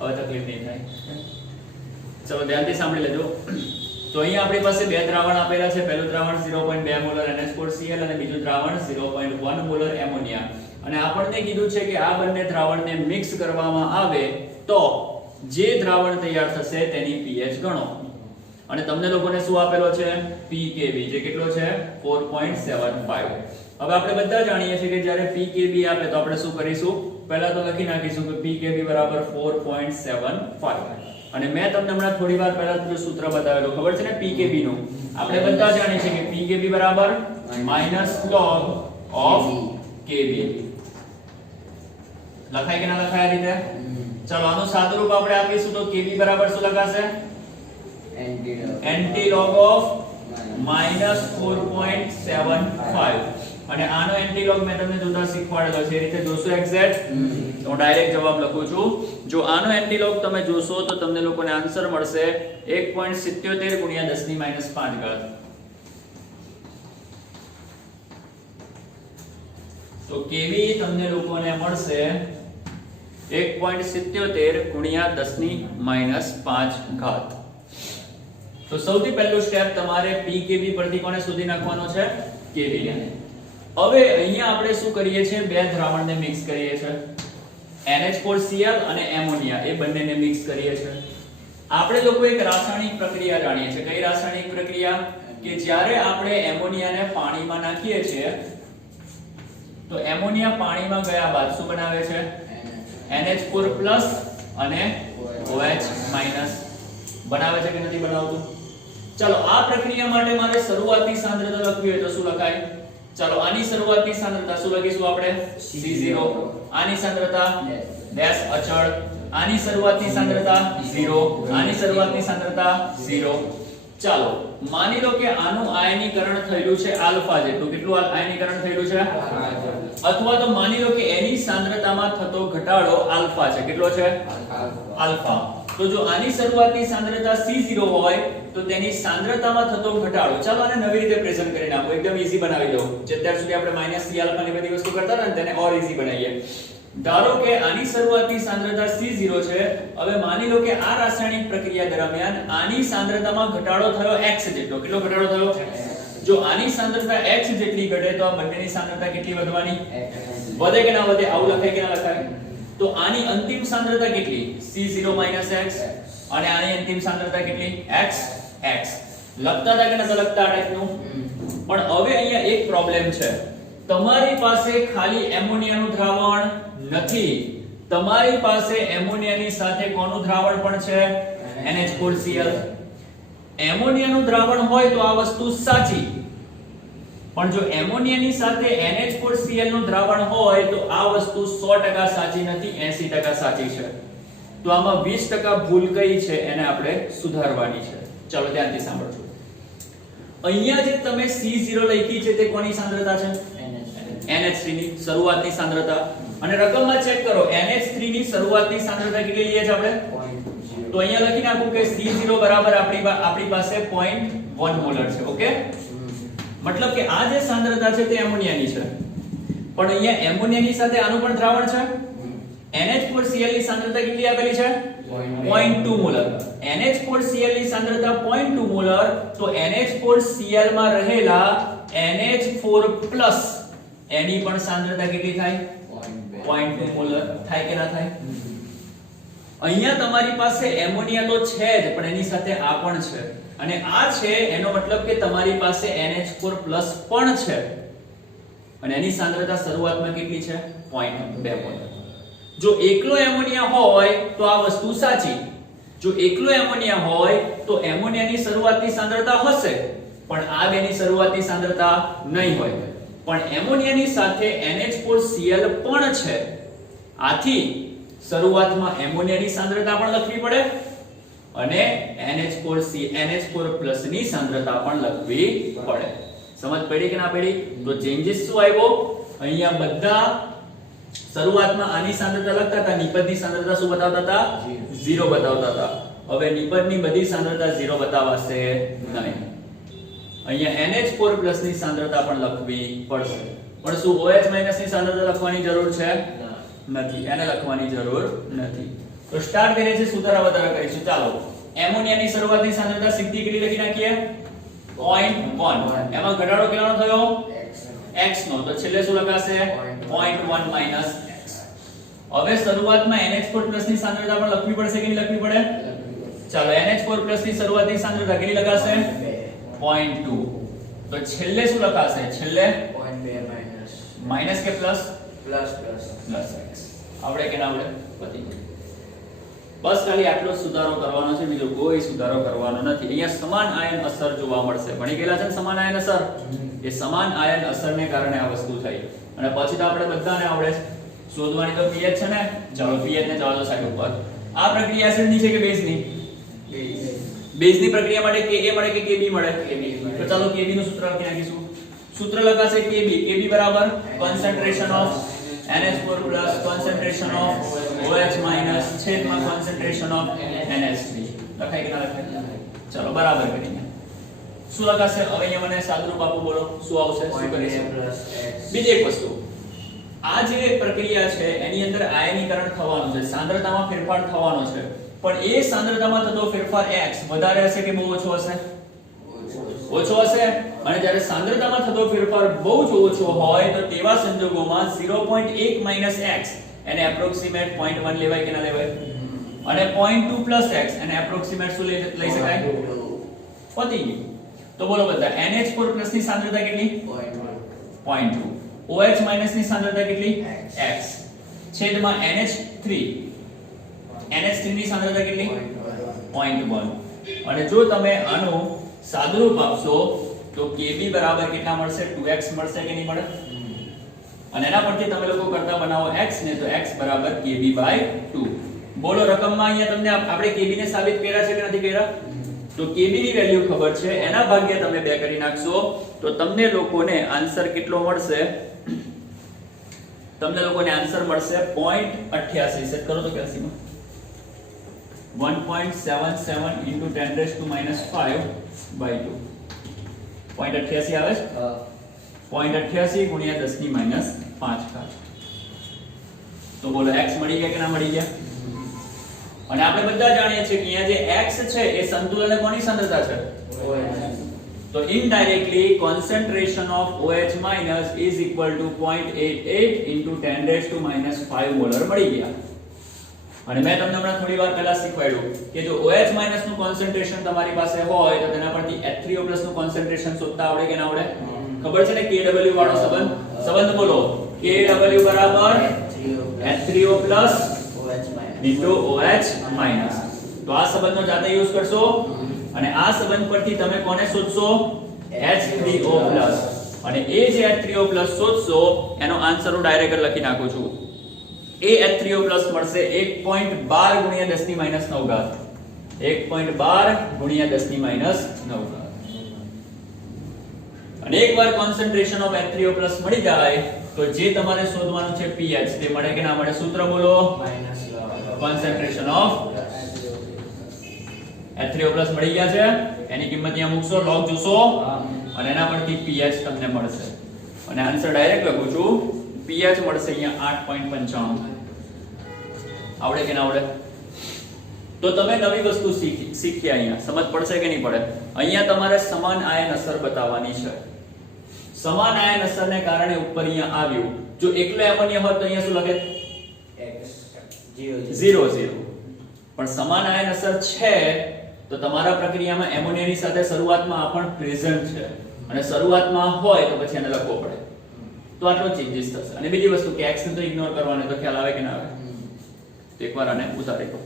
હવે તકલીફ નહીં થાય. ચલો ધ્યાનથી સાંભળી લેજો. તો અહીંયા આપણી પાસે બે દ્રાવણ આપેલા છે. પહેલું દ્રાવણ 0.2 મોલર NH4Cl અને બીજું દ્રાવણ 0.1 મોલર એમોનિયા. અને આપણને કીધું છે કે આ બંને દ્રાવણને મિક્સ કરવામાં આવે તો જે દ્રાવણ તૈયાર થશે તેની pH ગણો. અને તમને લોકોને શું આપેલો છે? pKb, જે કેટલો છે? 4.75. હવે આપણે બધા જાણીએ છીએ કે જ્યારે pKb આપે તો આપણે શું કરીશું? પહેલા તો લખી નાખીશું કે pKb બરાબર 4.75. અને મેં તમને હમણાં થોડીવાર પહેલા જો સૂત્ર બતાવેલું ખબર છે ને pKb નું. આપણે બધા જાણીએ છીએ કે pKb બરાબર -log of Kb. લખાય કે ના લખાય આ રીતે? ચલો આનું સાદું રૂપ આપણે આપીશું તો Kb બરાબર શું લખાશે? antilog of -4.75. અને આનો એન્ટીલોગ મેં તમને જોતા શીખવાડેલો છે. એ રીતે જોશો એક્ઝેક્ટ તો હું ડાયરેક્ટ જવાબ લખું છું. જો આનો એન્ટીલોગ તમે જોશો તો તમને લોકોને આન્સર મળશે 1.77 × 10⁻5. તો Kb તમને લોકોને મળશે 1.77 × 10⁻5. તો સૌથી પહેલું સ્ટેપ તમારે pKb પરથી કોને શોધી નાખવાનો છે? Kb ને. હવે અહીંયા આપણે શું કરીએ છીએ? બે દ્રાવણને મિક્સ કરીએ છીએ. NH4Cl અને એમોનિયા એ બંનેને મિક્સ કરીએ છીએ. આપણે લોકો એક રાસાયણિક પ્રક્રિયા જાણીએ છીએ. કઈ રાસાયણિક પ્રક્રિયા? કે જ્યારે આપણે એમોનિયાને પાણીમાં નાખીએ છીએ તો એમોનિયા પાણીમાં ગયા બાદ શું બનાવે છે? NH4+ અને OH- બનાવે છે કે નથી બનાવતું? ચલો આ પ્રક્રિયા માટે મારે શરૂઆતની સાંદ્રતા લખવી હોય તો શું લખાય? ચલો આની શરૂઆતની સાંદ્રતા શું લખીશું આપણે? C0. આની સાંદ્રતા ડેશ અચળ. આની શરૂઆતની સાંદ્રતા 0. આની શરૂઆતની સાંદ્રતા 0. ચાલો માની લો કે આનું આયનીકરણ થયેલું છે આલ્ફા જેટલું. કેટલું આયનીકરણ થયેલું છે? અથવા તો માની લો કે એની સાંદ્રતામાં થતો ઘટાડો આલ્ફા છે. કેટલો છે? આલ્ફા. તો જો આની શરૂઆતની સાંદ્રતા C0 હોય તો તેની સાંદ્રતામાં થતો ઘટાડો, ચાલો આને નવી રીતે પ્રેઝન્ટ કરી નાખો, એકદમ ઈઝી બનાવી દો. જે અત્યાર સુધી આપણે -C ની બધી વસ્તુ કરતા હતા ને તેને ઓર ઈઝી બનાવીએ. ધારો કે આની શરૂઆતની સાંદ્રતા C0 છે. હવે માની લો કે આ રાસાયણિક પ્રક્રિયા દરમિયાન આની સાંદ્રતામાં ઘટાડો થયો x જેટલો. કેટલો ઘટાડો થયો? જો આની સાંદ્રતા x જેટલી ઘટે તો આ બંનેની સાંદ્રતા કેટલી વધવાની? વધે કે ના વધે? આવું લખાય કે ના લખાય? તો આની અંતિમ સાંદ્રતા કેટલી? C0 - x. અને આની અંતિમ સાંદ્રતા કેટલી? x. લખતા હતા કે નતા લખતા આ ટાઈપનું? પણ હવે અહીંયા એક પ્રોબ્લેમ છે. તમારી પાસે ખાલી એમોનિયાનું દ્રાવણ નથી. તમારી પાસે એમોનિયાની સાથે કોનું દ્રાવણ પણ છે? NH4Cl. એમોનિયાનું દ્રાવણ હોય તો આ વસ્તુ સાચી. પણ જો એમોનિયાની સાથે NH4Cl નું દ્રાવણ હોય તો આ વસ્તુ 100% સાચી નથી, 80% સાચી છે. તો આમાં 20% ભૂલ કઈ છે એને આપણે સુધારવાની છે. ચાલો ધ્યાનથી સાંભળજો. અહીંયા જે તમે C0 લખી છે તે કોની સાંદ્રતા છે? NH3 ની શરૂઆતની સાંદ્રતા. અને રકમમાં ચેક કરો, NH3 ની શરૂઆતની સાંદ્રતા કેટલી લઈએ છે આપણે? તો અહીંયા લખી નાખું કે C0 બરાબર આપણી પાસે 0.1 મોલર છે. ઓકે, મતલબ કે આ જે સાંદ્રતા છે તે એમોનિયાની છે. પણ અહીંયા એમોનિયાની સાથે આનું પણ દ્રાવણ છે. NH4Cl ની સાંદ્રતા કેટલી આપેલી છે? 0.2 મોલર. NH4Cl ની સાંદ્રતા 0.2 મોલર. તો NH4Cl માં રહેલા NH4+ એની પણ સાંદ્રતા કેટલી થાય? 0.2 મોલર. થાય કે ના થાય? અહીંયા તમારી પાસે એમોનિયા તો છે જ, પણ એની સાથે આ પણ છે. અને આ છે એનો મતલબ કે તમારી પાસે NH4+ પણ છે. અને એની સાંદ્રતા શરૂઆતમાં કેટલી છે? 0.2 મોલર. જો એકલો એમોનિયા હોય તો આ વસ્તુ સાચી. જો એકલો એમોનિયા હોય તો એમોનિયાની શરૂઆતની સાંદ્રતા હશે, પણ આ બેની શરૂઆતની સાંદ્રતા નહીં હોય. પણ એમોનિયાની સાથે NH4Cl પણ છે. આથી શરૂઆતમાં એમોનિયાની સાંદ્રતા પણ લખવી પડે અને NH4+ ની સાંદ્રતા પણ લખવી પડે. સમજ પડી કે ના પડી? તો ચેન્જીસ શું આવ્યો? અહીંયા બધા શરૂઆતમાં આની સાંદ્રતા લખતા હતા, નિપજની સાંદ્રતા શું બતાવતા હતા? 0 બતાવતા હતા. હવે નિપજની બધી સાંદ્રતા 0 બતાવાશે નહીં. અહીંયા NH4+ ની સાંદ્રતા પણ લખવી પડશે. પણ શું OH- ની સાંદ્રતા લખવાની જરૂર છે? નથી. એને લખવાની જરૂર નથી. તો સ્ટાર્ટ કરીએ છીએ સુધારા વધારા કરીશું. ચાલો એમોનિયાની શરૂઆતની સાંદ્રતા સીધી કેટલી લખી નાખીએ 0.1. એમાં ઘટાડો કેટલાનો થયો x નો, તો છેલ્લે શું લખાશે 0.1 x. હવે શરૂઆતમાં NH4+ ની સાંદ્રતા પણ લખવી પડશે કે નહીં લખવી પડે? ચાલો NH4+ ની શરૂઆતની સાંદ્રતા કેટલી લખાશે 0.2. તો છેલ્લે શું લખાશે? છેલ્લે 0.2 માઈનસ કે પ્લસ પ્લસ x. આવડે કે ના આવડે? પતી ગયું. બસ ખાલી આટલો જ સુધારો કરવાનો છે, બીજો કોઈ સુધારો કરવાનો નથી. અહીંયા સમાન આયન અસર જોવા મળશે. ભણી ગયેલા છે ને સમાન આયન અસર? એ સમાન આયન અસરને કારણે આ વસ્તુ થઈ. અને પછી તો આપણે બધાને આવડે છે શોધવાની તો pH છે ને. ચાલો pH ને જવા દો સાઈડ ઉપર. આ પ્રક્રિયા એસિડની છે કે બેઝની? બેઝની પ્રક્રિયા માટે Ka મળે કે Kb મળે? તો ચાલો Kb નું સૂત્ર લખી નાખીશું. સૂત્ર લખાશે Kb. Kb બરાબર concentration of NH4+ concentration of OH- છેદમાં કોન્સન્ટ્રેશન ઓફ NH3. લખાય કે ના લખાય? ચાલો બરાબર કરીને શું લખાશે? હવે અહીંયા મને સાદુરૂપ આપો, બોલો શું આવશે? શું કરીશું? બીજી એક વસ્તુ, આ જે પ્રક્રિયા છે એની અંદર આયનીકરણ થવાનું છે, સાંદ્રતામાં ફેરફાર થવાનો છે. પણ એ સાંદ્રતામાં થતો ફેરફાર x વધારે હશે કે બહુ ઓછો હશે? ઓછો હશે. અને જ્યારે સાંદ્રતામાં થતો ફેરફાર બહુ જ ઓછો હોય તો તેવા સંજોગોમાં 0.1 - x એને એપ્રોક્સિમેટ 0.1 લેવાય કે ના લેવાય? અને 0.2 + x એને એપ્રોક્સિમેટ શું લઈ શકાય? પતી ગયું. તો બોલો બધા NH4+ ની સાંદ્રતા કેટલી? 0.2. OH- ની સાંદ્રતા કેટલી? x છેદમાં NH3 ની સાંદ્રતા કેટલી? 0.1. અને જો તમે આનું સાદુરૂપ આપશો તો Kb બરાબર કેટલા મળશે? 2x મળશે કે નહીં મળે? અને એના પરથી તમે લોકો કરતા બનાવો x ને, તો x બરાબર Kb/2. બોલો રકમમાં અહીંયા તમને આપણે Kb ને સાબિત કર્યા છે કે નથી કર્યા? તો Kb ની વેલ્યુ ખબર છે, એના ભાગ્યા તમે 2 કરી નાખશો તો તમને લોકોને આન્સર કેટલો મળશે? તમને લોકોને આન્સર મળશે 0.88. સેટ કરો તો કેલ્સીમાં 1.77 × 10⁻⁵/2. 0.88 આવે છે? 0.88 × 10⁻⁵. તો બોલો x મળી ગયા કે ના મળી ગયા? અને આપણે બધા જાણીએ છીએ કે અહીંયા જે x છે એ સંતુલન કોની સાંદ્રતા છે? તો indirectly concentration of OH- is equal to 0.88 × 10⁻⁵ molar મળી ગયા. અને મેં તમને હમણાં થોડી વાર પહેલા શીખવાડ્યું કે જો OH- નું કોન્સન્ટ્રેશન તમારી પાસે હોય તો તેના પરથી H3O+ નું કોન્સન્ટ્રેશન શોધતા આવડે કે ના આવડે? ખબર છે ને KW વાળો સંબંધ બોલો. KW બરાબર H3O+ OH-. તો આ સંબંધનો જાતે યુઝ કરશો અને આ સંબંધ પરથી તમે કોને શોધશો? H3O+. અને એ જે H3O+ શોધશો એનો આન્સર હું ડાયરેક્ટ લખી નાખું છું. એ H3O+ મળશે 1.12 × 10⁻⁹. 1.12 × 10⁻⁹. અને એકવાર કોન્સન્ટ્રેશન ઓફ H3O+ મળી જાય તો જે તમારે શોધવાનું છે pH તે મળે કે ના મળે? સૂત્ર બોલો. કોન્સન્ટ્રેશન ઓફ H3O+ મળી ગયા છે, એની કિંમત અહીંયા મૂકશો, log જોશો અને એના પરથી pH તમને મળશે. અને આન્સર ડાયરેક્ટ લખું છું. pH મળશે અહીંયા 8.95. આવડે કે ના આવડે? તો તમે નવી વસ્તુ શીખ્યા. અહીંયા સમજ પડશે કે નહીં પડે? અહીંયા તમારે સમાન આયન અસર બતાવવાની છે. સમાન આયન અસરને કારણે ઉપર અહીંયા આવ્યું. જો એકલો એમોનિયા હોત તો અહીંયા શું લખે? x 0 0. પણ સમાન આયન અસર છે તો તમારા પ્રક્રિયામાં એમોનિયાની સાથે શરૂઆતમાં આ પણ પ્રેઝન્ટ છે અને શરૂઆતમાં હોય તો પછી એને લખવો પડે. તો આટલો ચેન્જીસ થશે. અને બીજી વસ્તુ કે x ને તો ઇગ્નોર કરવાનો, તો ખ્યાલ આવે કે ના આવે? એકવાર આને ઉતારી દો.